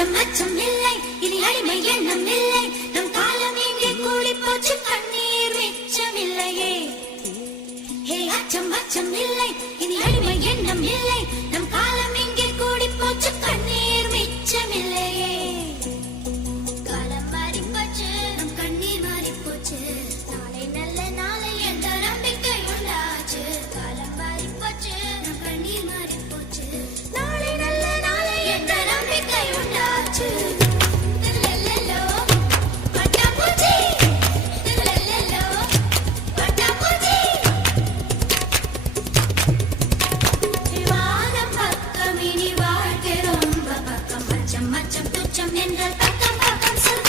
அச்சம் அச்சம் இல்லை, இனி அடிமை எண்ணம் இல்லை, நம் காலம் எங்கே கூடி போச்சு, கண்ணீர் மிச்சமில்லையே. அச்சம் அச்சம் இல்லை, இனி அடிமை